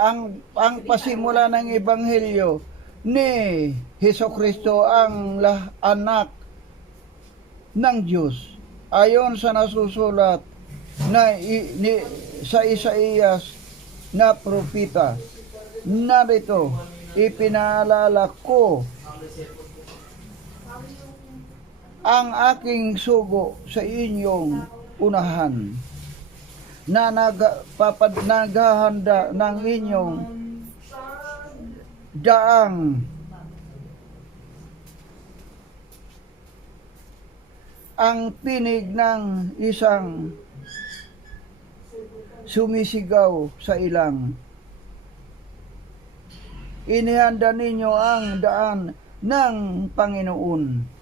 ang pasimula ng ebanghelyo ni Hesukristo ang anak ng Diyos. Ayon sa nasusulat na sa Isaías na propeta, narito, ipinaalala ko ang aking sugo sa inyong unahan na naghahanda ng inyong daang. Ang tinig ng isang sumisigaw sa ilang. Inihanda ninyo ang daan ng Panginoon.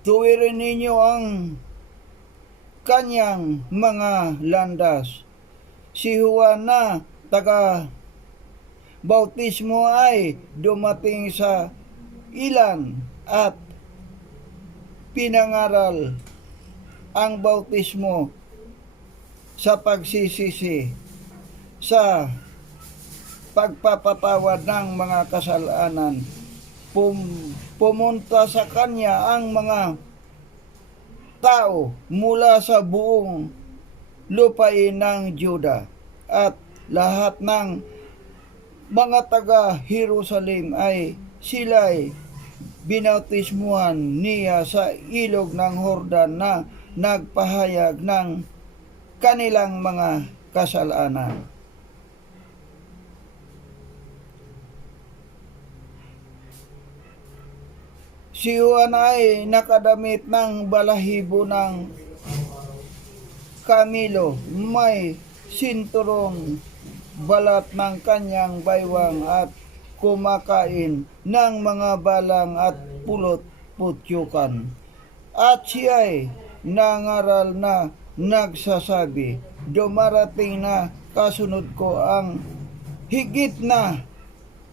Tuwirin ninyo ang kanyang mga landas. Si Juan na taga bautismo ay dumating sa ilan at pinangaral ang bautismo sa pagsisisi sa pagpapatawad ng mga kasalanan. Pumunta sa kanya ang mga tao mula sa buong lupain ng Juda at lahat ng mga taga Jerusalem ay sila'y binautismuhan niya sa ilog ng Jordan na nagpahayag ng kanilang mga kasalanan. Si Juan ay nakadamit ng balahibo ng kamilo, may sinturong balat ng kanyang baywang at kumakain ng mga balang at pulot-putyukan. At siya'y nangaral na nagsasabi, dumarating na kasunod ko ang higit na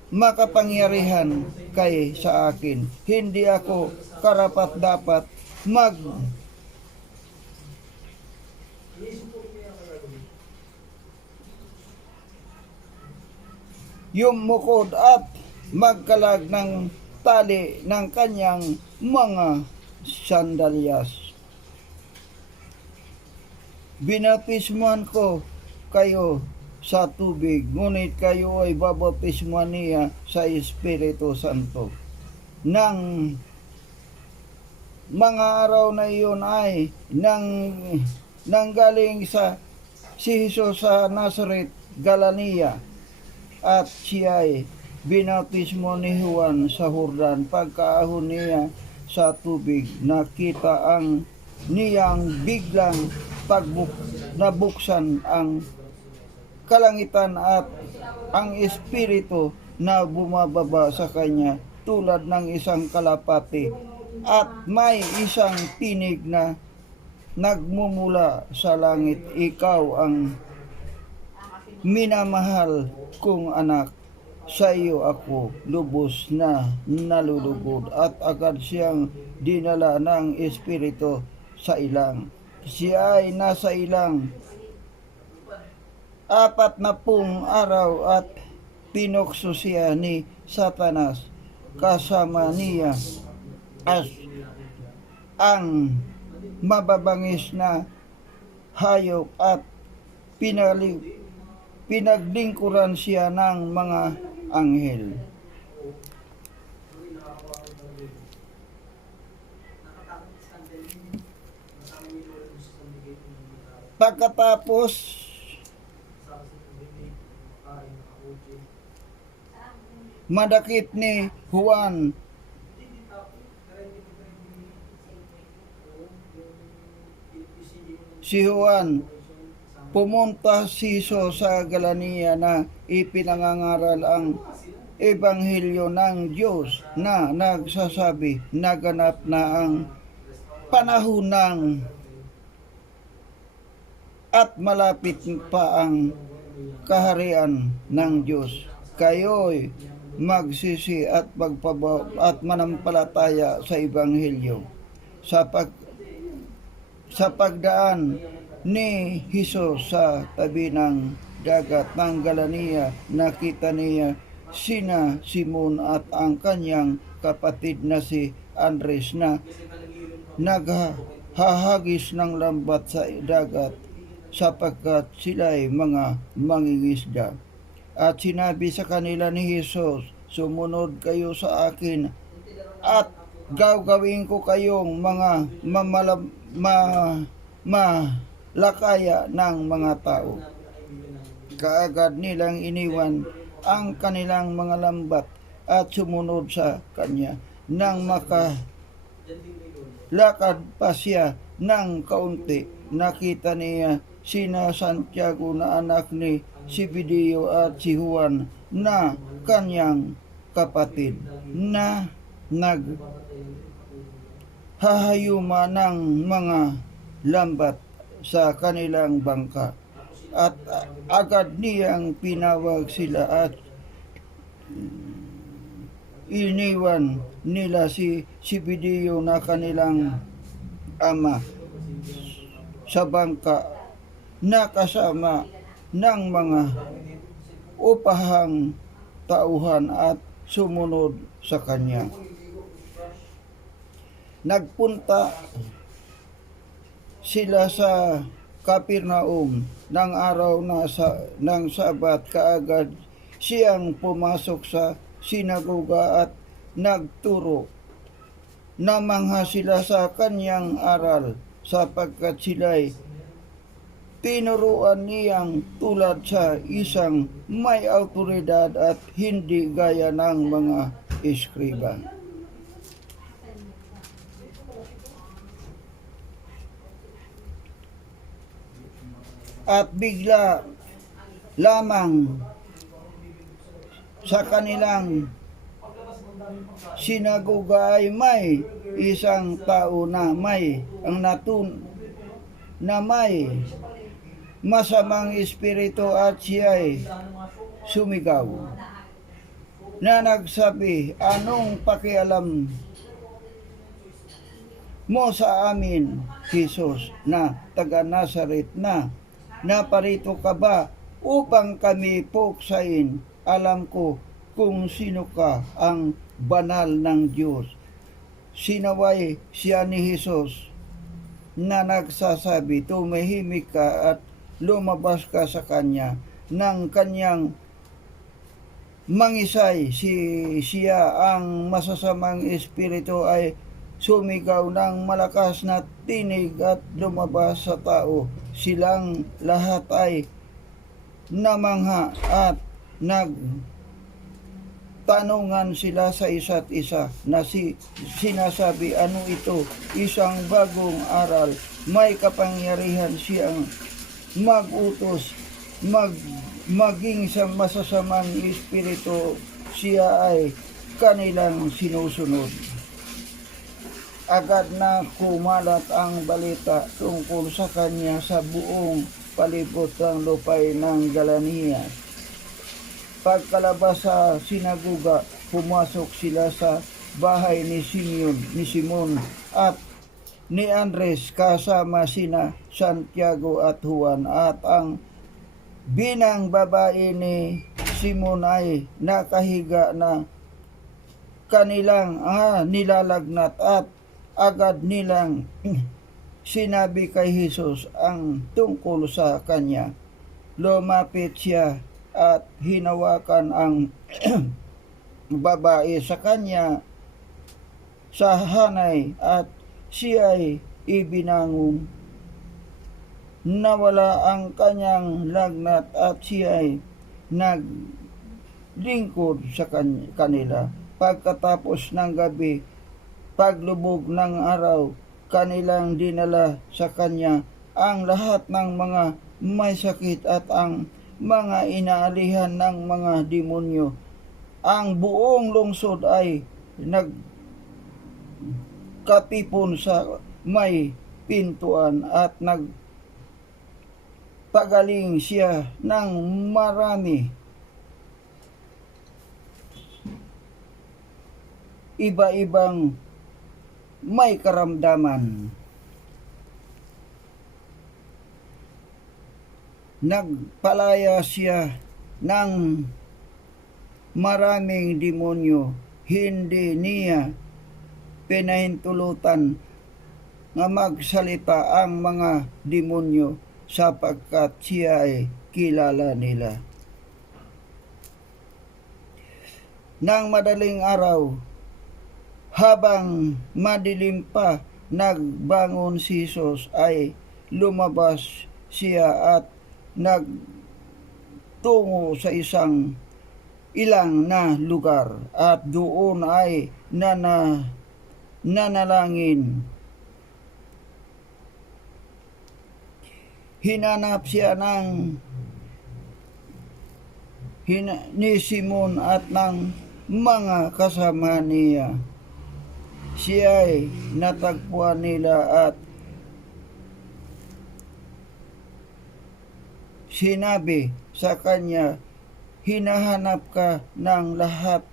makapangyarihan kay sa akin. Hindi ako karapat-dapat yumukod at magkalag ng tali ng kanyang mga sandalyas. Binautismuhan ko kayo sa tubig, ngunit kayo ay babautismuhan niya sa Espiritu Santo. Nang mga araw na iyon ay nanggaling si Jesus sa Nazaret, Galilea, at siya ay binautismo ni Juan sa Jordan. Pagkaahon niya sa tubig, nakita ang niyang biglang nabuksan ang kalangitan at ang Espiritu na bumababa sa kanya tulad ng isang kalapati, at may isang tinig na nagmumula sa langit, ikaw ang minamahal kong anak, sa iyo ako lubos na nalulugod. At agad siyang dinala ng Espiritu sa ilang. Siya ay nasa ilang 40 araw at pinukso siya ni Satanas. Kasama niya as ang mababangis na hayop at pinaglingkuran siya ng mga anghel. Pagkatapos madakip ni Juan pumunta si Jesus sa Galilea na ipinangangaral ang ebanghelyo ng Diyos na nagsasabi, naganap na ang panahon ng at malapit pa ang kaharian ng Diyos. Kayo'y magsisi at manampalataya sa ebanghelyo. sa pagdaan ni Hesus sa tabi ng dagat ng Galilea, nakita niya sina Simon at ang kanyang kapatid na si Andres na naghahagis ng lambat sa dagat sapagkat sila'y mga mangingisda. At sinabi sa kanila ni Hesus, sumunod kayo sa akin at gagawin ko kayong mga malakaya ng mga tao. Kaagad nilang iniwan ang kanilang mga lambat at sumunod sa kanya. Nang makalakad pa siya ng kaunti, nakita niya sina Santiago na anak ni Zebedeo at si Juan na kanyang kapatid na naghahayuma ng mga lambat sa kanilang bangka. At agad niyang pinawag sila at iniwan nila si Zebedeo na kanilang ama sa bangka na kasama ng mga upahang tauhan at sumunod sa kanya. Nagpunta sila sa Capernaum ng araw ng Sabat. Kaagad siyang pumasok sa sinagoga at nagturo. Namangha sila sa kanyang aral sapagkat sila'y tinuruan niyang tulad sa isang may autoridad at hindi gaya ng mga eskriba. At bigla lamang sa kanilang sinagoga ay may isang tao na may masamang espiritu at siya'y sumigaw na nagsabi, anong pakialam mo sa amin, Jesus, na taga Nazaret na naparito ka ba upang kami puksain? Alam ko kung sino ka, ang banal ng Diyos. Sinaway siya ni Jesus na nagsasabi, tumahimik ka at lumabas ka sa kanya. Nang kanyang mangisay siya, ang masasamang espiritu ay sumigaw ng malakas na tinig at lumabas sa tao. Silang lahat ay namangha at nagtanungan sila sa isa't isa na sinasabi, ano ito? Isang bagong aral. May kapangyarihan siyang mag-utos, maging sa masasamang espiritu. Siya ay kanilang sinusunod. Agad na kumalat ang balita tungkol sa kanya sa buong palibot ng lupay ng Galilea. Pagkalabas sa sinagoga, pumasok sila sa bahay ni Simon at ni Andres kasama sina Santiago at Juan, at ang binang babae ni Simon ay nakahiga na kanilang nilalagnat, at agad nilang sinabi kay Jesus ang tungkol sa kanya. Lumapit siya at hinawakan ang babae sa kanya sa hanay at siya'y ibinangon. Nawala ang kanyang lagnat at siya'y naglingkod sa kanila. Pagkatapos ng gabi, paglubog ng araw, kanilang dinala sa kanya ang lahat ng mga may sakit at ang mga inaalihan ng mga demonyo. Ang buong lungsod ay nagkatipon sa may pintuan at nagpagaling siya ng marami. Iba-ibang may karamdaman. Nagpalaya siya ng maraming demonyo. Hindi niya pinahintulutan nga magsalita ang mga demonyo sapagkat siya ay kilala nila. Nang madaling araw, habang madilim pa, nagbangon si Jesus ay lumabas siya at nagtungo sa isang ilang na lugar at doon ay nanalangin. Hinanap siya ni Simon at ng mga kasama niya. Siya ay natagpuan nila at sinabi sa kanya, hinahanap ka ng lahat.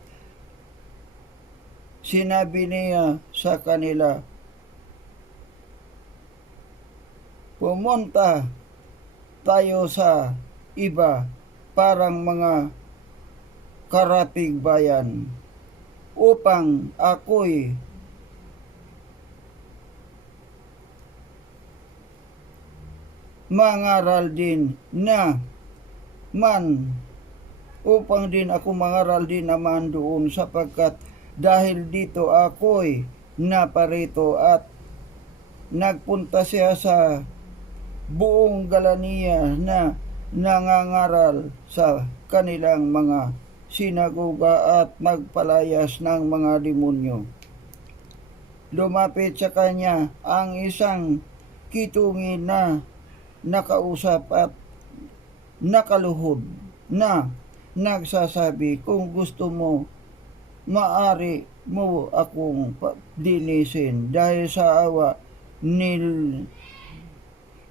Sinabi niya sa kanila, pumunta tayo sa iba parang mga karatig bayan upang ako'y mangaral din upang din ako mangaral din naman doon sapagkat dahil dito ako'y naparito at nagpunta siya sa buong Galania na nangangaral sa kanilang mga sinagoga at magpalayas ng mga demonyo. Lumapit sa kanya ang isang kitungin na nakausap at nakaluhod na nagsasabi, kung gusto mo, maari mo akong linisin. Dahil sa awa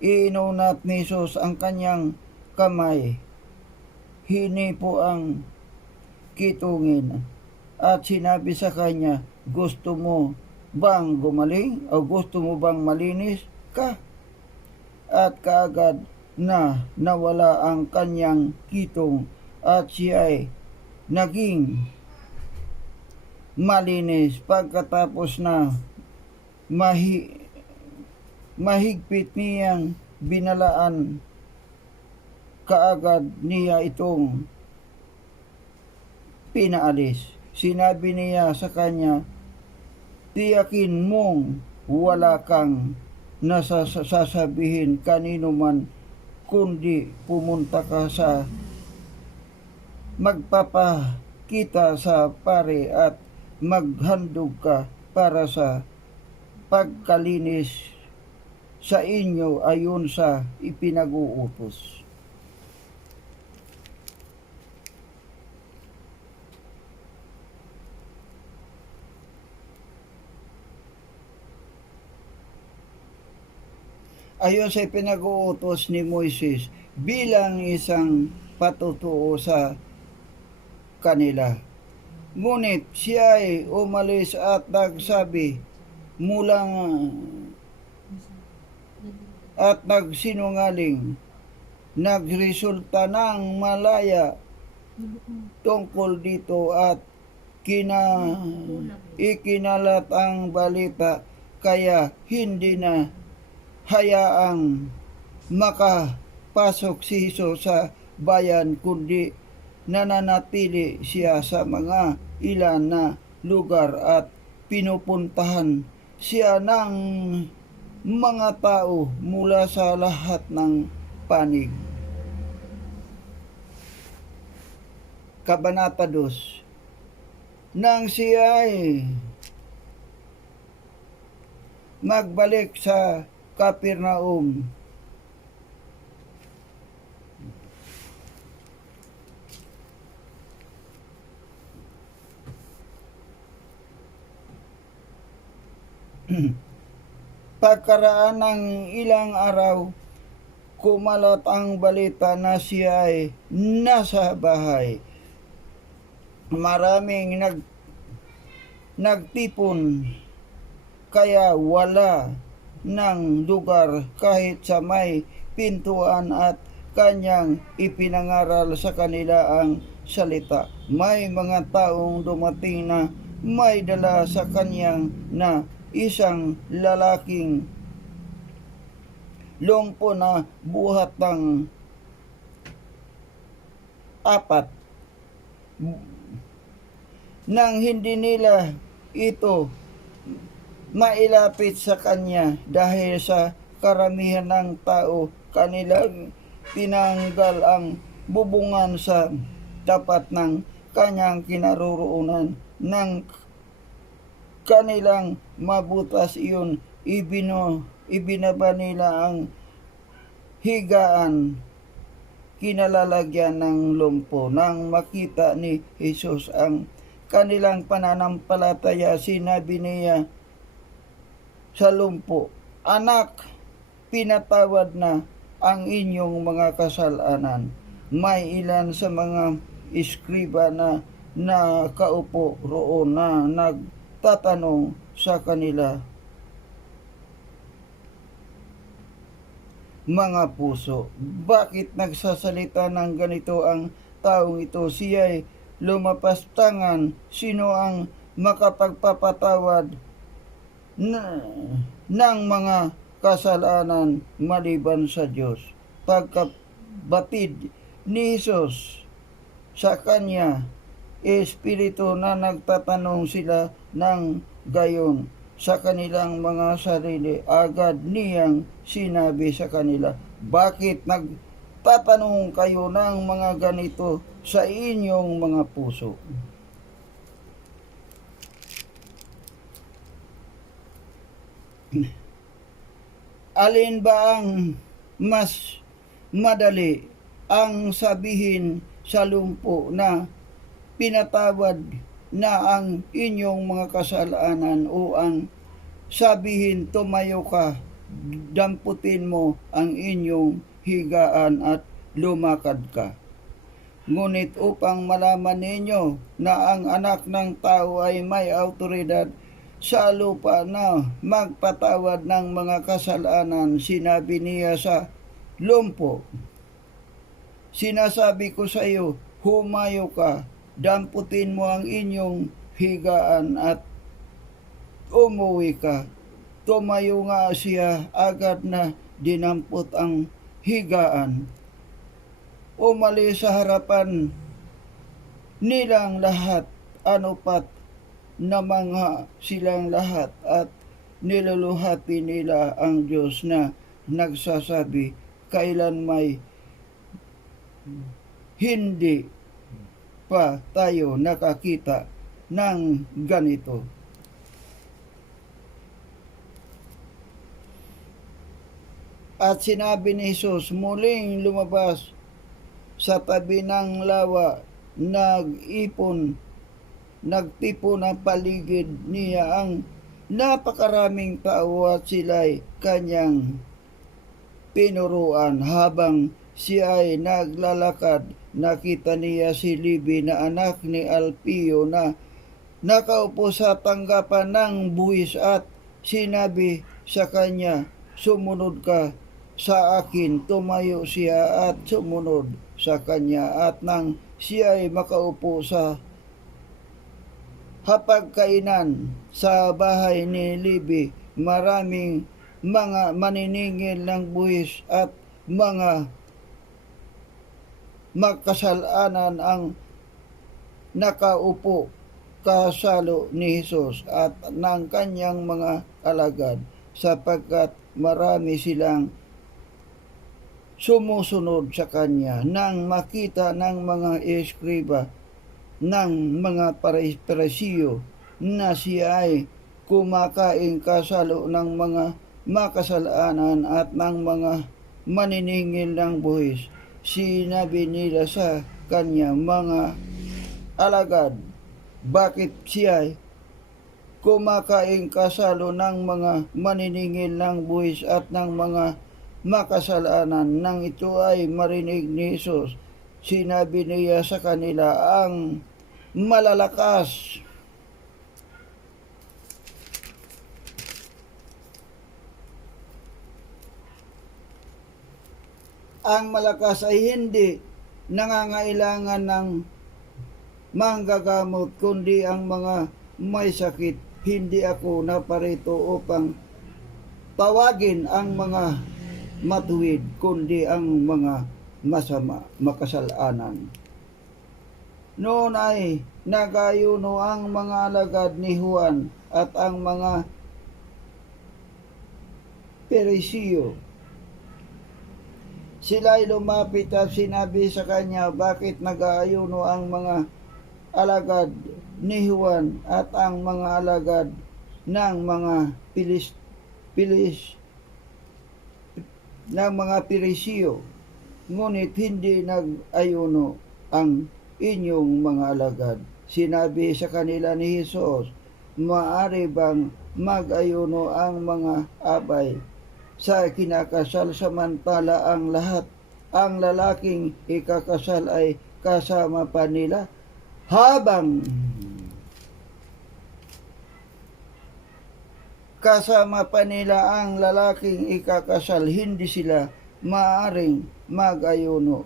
iinunat ni Jesus ang kanyang kamay, hinipo ang kitungin at sinabi sa kanya, gusto mo bang gumaling o gusto mo bang malinis ka? At kaagad na nawala ang kanyang kitong at siya ay naging malinis. Pagkatapos na mahigpit niyang binalaan, kaagad niya itong pinaalis. Sinabi niya sa kanya, tiyakin mong wala kang nasasabihin kanino man, kundi pumunta ka sa magpapakita sa pare at maghandog ka para sa pagkalinis sa inyo ayon sa ipinag-uutos. Ayon sa ipinag-uutos ni Moises bilang isang patutuo sa kanila. Ngunit siya ay umalis at nagsabi at nagsinungaling, nagresulta ng malaya tungkol dito at ikinalat ang balita, kaya hindi na hayaang makapasok si Jesus sa bayan, kundi nananatili siya sa mga ilan na lugar at pinupuntahan siya ng mga tao mula sa lahat ng panig. Kabanata 2. Nang siya ay magbalik sa Capernaum, pagkaraan ng ilang araw, kumalat ang balita na siya ay nasa bahay. Maraming nagtipon kaya wala ng lugar kahit sa may pintuan at kanyang ipinangaral sa kanila ang salita. May mga taong dumating na may dala sa kanyang na isang lalaking lumpo na buhat ng apat. Nang hindi nila ito mailapit sa kanya dahil sa karamihan ng tao, kanilang tinanggal ang bubungan sa tapat ng kanyang kinaroroonan. Nang kanilang mabutas iyon, ibinaba nila ang higaan kinalalagyan ng lumpo. Nang makita ni Jesus ang kanilang pananampalataya, sinabi niya sa lumpo, "Anak, pinatawad na ang inyong mga kasalanan." May ilan sa mga iskriba na nakaupo roon na nagtatanong sa kanila, "Mga puso, bakit nagsasalita ng ganito ang taong ito? Siya'y lumapastangan. Sino ang makapagpapatawad ng mga kasalanan maliban sa Diyos?" Pagkabatid ni Jesus sa kanya, Espiritu na nagtatanong sila ng gayon sa kanilang mga sarili. Agad niyang sinabi sa kanila, "Bakit nagtatanong kayo ng mga ganito sa inyong mga puso? Alin ba ang mas madali, ang sabihin sa lumpo na pinatawad na ang inyong mga kasalanan, o ang sabihin, tumayo ka, damputin mo ang inyong higaan at lumakad ka? Ngunit upang malaman ninyo na ang anak ng tao ay may autoridad sa lupa na magpatawad ng mga kasalanan, sinabi niya sa lumpo, "Sinasabi ko sa iyo, humayo ka, damputin mo ang inyong higaan at umuwi ka." Tumayo nga siya, agad na dinampot ang higaan. Umalis sa harapan nilang lahat, anupat na mga silang lahat, at niluluhati nila ang Diyos na nagsasabi, "Kailan may hindi pa tayo nakakita ng ganito." At sinabi ni Jesus, muling lumabas sa tabi ng lawa, nagtipo ng paligid niya ang napakaraming tao at sila'y kanyang tinuruan. Habang siya ay naglalakad, nakita niya si Levi na anak ni Alpeo na nakaupo sa tanggapan ng buwis, at sinabi sa kanya, "Sumunod ka sa akin." Tumayo siya at sumunod sa kanya, at nang siya ay makaupo sa hapagkainan sa bahay ni Levi, maraming mga maniningil ng buwis at mga makasalanan ang nakaupo kasalo ni Jesus at ng kanyang mga alagad, sapagkat marami silang sumusunod sa kanya. Nang makita ng mga eskriba ng mga Parisiyo na siya ay kumakain kasalo ng mga makasalanan at ng mga maniningil ng buwis, sinabi nila sa kanya, "Mga alagad, bakit siya kumakain kasalo ng mga maniningil ng buwis at ng mga makasalanan?" Nang ito ay marinig ni Jesus, sinabi niya sa kanila, "Ang malalakas ang malakas ay hindi nangangailangan ng manggagamot, kundi ang mga may sakit. Hindi ako naparito upang tawagin ang mga matuwid, kundi ang mga masama, makasalanan. Noon ay nagayuno ang mga alagad ni Juan at ang mga Perisiyo. Sila'y lumapit at sinabi sa kanya, bakit nag-aayuno ang mga alagad ni Juan at ang mga alagad ng mga Perisiyo, ngunit hindi nag-ayuno ang inyong mga alagad? Sinabi sa kanila ni Jesus, maaari bang mag-ayuno ang mga abay sa kinakasal samantala ang lalaking ikakasal ay kasama pa nila? Habang kasama pa nila ang lalaking ikakasal, hindi sila maaaring mag-ayuno.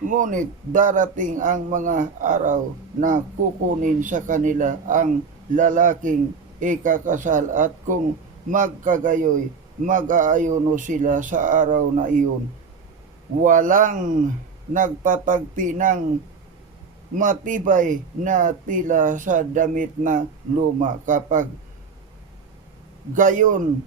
Ngunit darating ang mga araw na kukunin sa kanila ang lalaking ikakasal, at kung magkagayoy, mag-aayuno sila sa araw na iyon. Walang nagtatagpi ng matibay na tila sa damit na luma. Kapag gayon,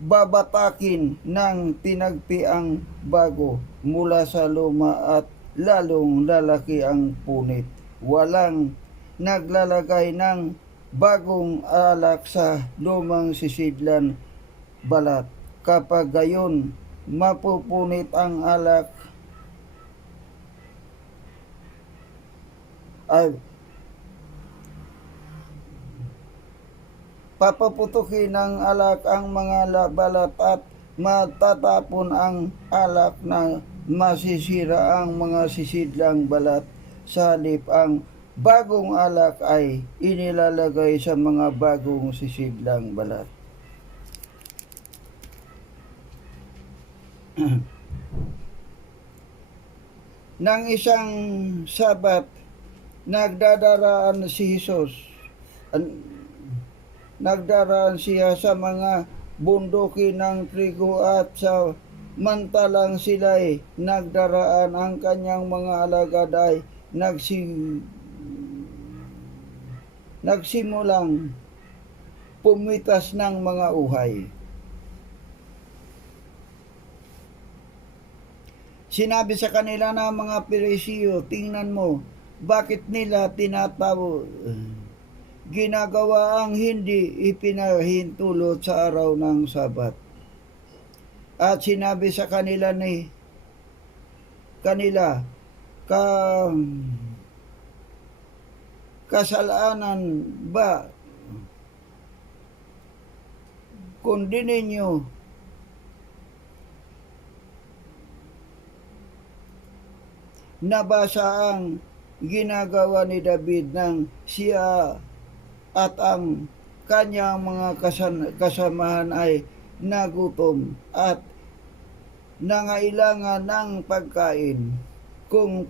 babatakin ng tinagpi ang bago mula sa luma at lalong lalaki ang punit. Walang naglalagay ng bagong alak sa lumang sisidlan balat. Kapag gayon, mapupunit ang alak ay papaputukin ng alak ang mga balat at matatapon ang alak na masisira ang mga sisidlang balat. Sa halip, ang bagong alak ay inilalagay sa mga bagong sisidlang balat. Nang isang Sabat, nagdaraan siya sa mga bunduki ng trigo, at sa mantalang sila'y nagdaraan, ang kanyang mga alagad ay nagsimulang pumitas ng mga uhay. Sinabi sa kanila ng mga Perisiyo, tingnan mo, bakit nila ginagawa ang hindi ipinahintulot sa araw ng Sabat. At sinabi sa kanila kasalanan ba kundi ninyo nabasa ang ginagawa ni David nang siya at ang kanyang mga kasamahan ay nagutom at nangailangan ng pagkain, kung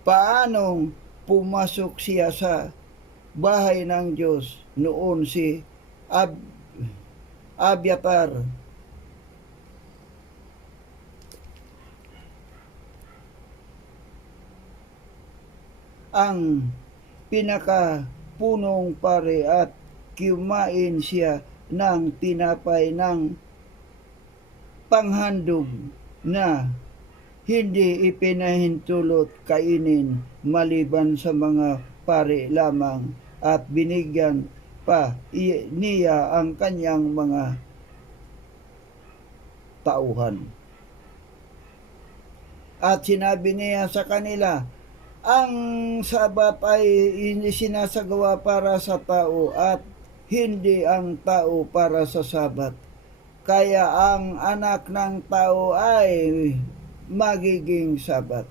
paanong pumasok siya sa bahay ng Diyos noon si Abiatar, ang pinakapunong pare, at kumain siya ng tinapay ng panghandog na hindi ipinahintulot kainin maliban sa mga pare lamang, at binigyan pa niya ang kanyang mga tauhan. At sinabi niya sa kanila, ang Sabat ay sinasagawa para sa tao at hindi ang tao para sa Sabat. Kaya ang anak ng tao ay magiging Sabat.